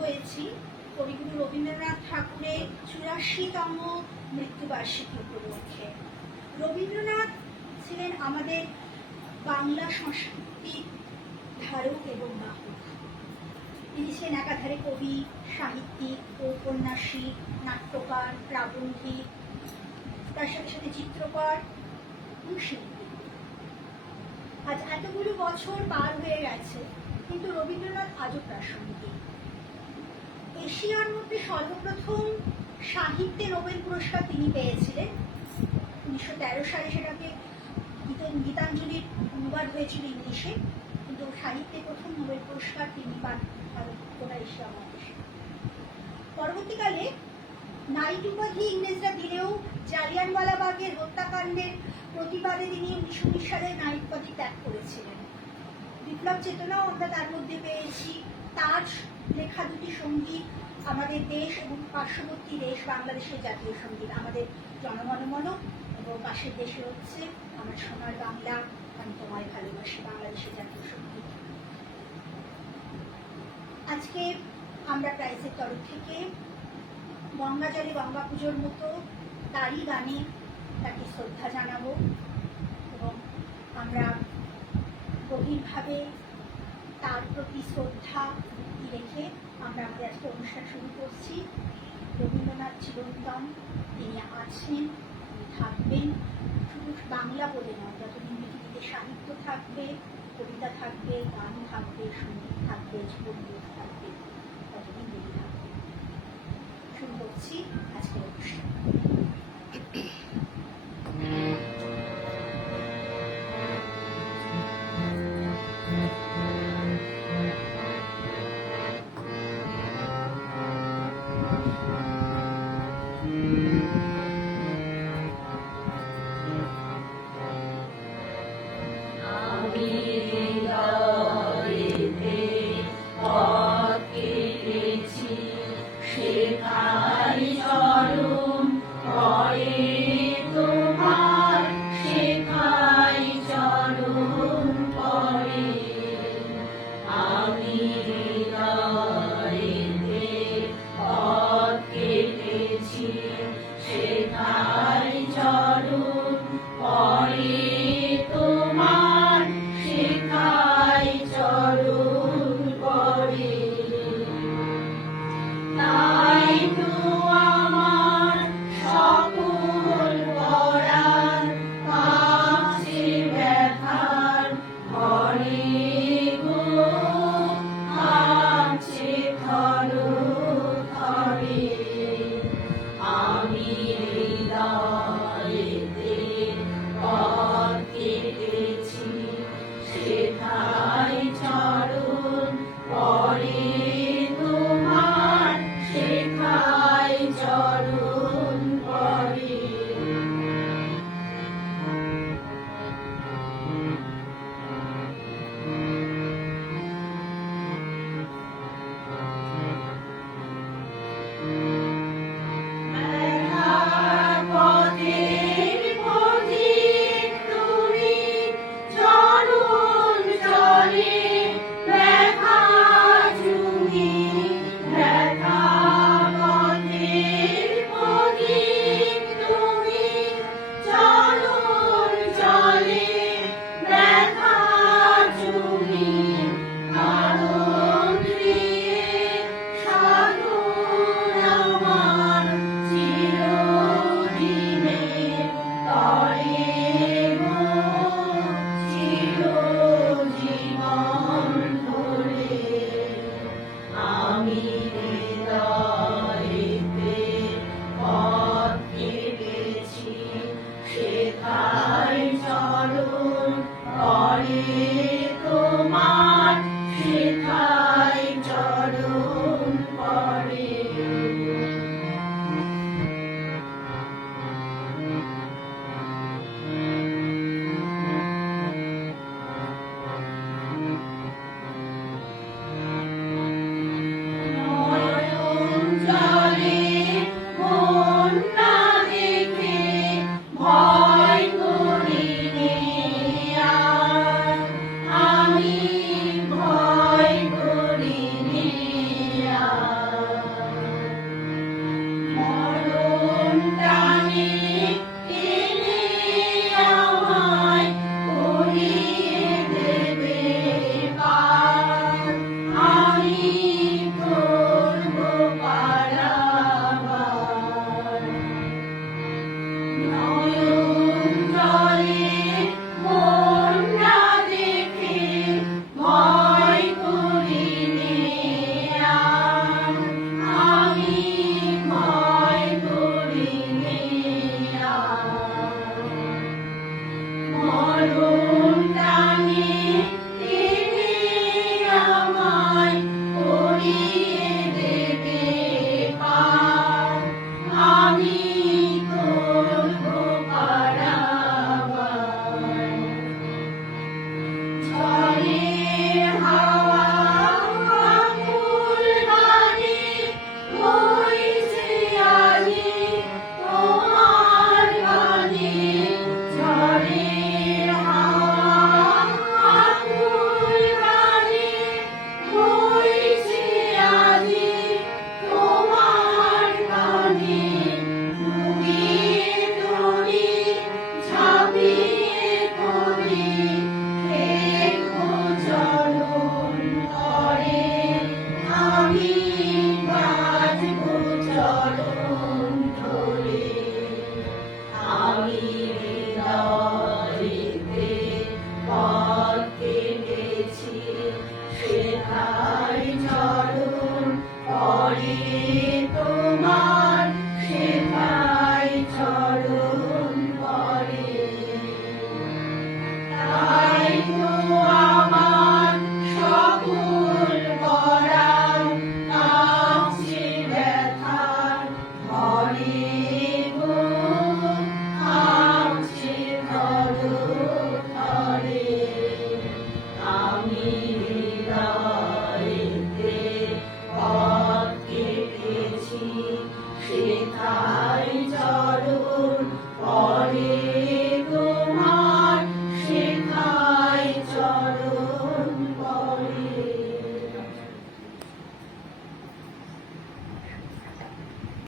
হয়েছি। কবিগুরু রবীন্দ্রনাথ ঠাকুরের চুরাশিতম মৃত্যুবার্ষিকী উপলক্ষে। রবীন্দ্রনাথ ছিলেন আমাদের বাংলা সংস্কৃতির ধারক এবং বাহক। তিনি ছিলেন একাধারে কবি, সাহিত্যিক, ঔপন্যাসিক, নাট্যকার, প্রাবন্ধিক, তার সাথে সাথে চিত্রকর এবং শিল্পী। আজ এতগুলো বছর পার হয়ে গেছে, কিন্তু রবীন্দ্রনাথ আজও প্রাসঙ্গিক। এশিয়ার মধ্যে সর্বপ্রথম সাহিত্যে নোবেল পুরস্কার তিনি পেয়েছিলেন। উনিশশো তেরো সালে সেটাকে গীত- গীতাঞ্জলির অনুবাদ হয়েছিল ইংলিশে, কিন্তু সাহিত্যে প্রথম নোবেল পুরস্কার তিনি পান গোটা এশিয়া মহাদেশে। পরবর্তীকালে নাইট উপাধি ইংরেজরা দিলেও জালিয়ানওয়ালাবাগের হত্যাকাণ্ডের প্রতিবাদে তিনি উনিশশো উনিশ সালে নাইট উপাধি ত্যাগ করেছিলেন। বিপ্লব চেতনাও আমরা তার মধ্যে পেয়েছি। তার লেখা দুটি সংগীত, আমাদের দেশ এবং পার্শ্ববর্তী দেশ, বাংলাদেশের জাতীয় সংগীত। আমাদের জনগণমন এবং পাশের দেশে হচ্ছে আমার সোনার বাংলা। আমি তোমায় ভালোবাসি, বাংলাদেশের জাতীয় সংগীত। আজকে আমরা প্রাইজের তরফ থেকে গঙ্গা জলে গঙ্গা পুজোর মতো তারই গানে তাকে শ্রদ্ধা জানাব এবং আমরা গভীরভাবে তার প্রতি শ্রদ্ধা রেখে আমরা আমাদের আজকে অনুষ্ঠান শুরু করছি। রবীন্দ্রনাথ চিরন্তন, তিনি আছেন, তিনি থাকবেন। শুধু বাংলা বলে নয়, যতদিন পৃথিবীতে সাহিত্য থাকবে, কবিতা থাকবে, গান থাকবে, সংগীত থাকবে জীবনবোধ থাকবে, ততদিন বেঁচে থাকবে শুরু করছি আজকের অনুষ্ঠান। তাই চরণ পরে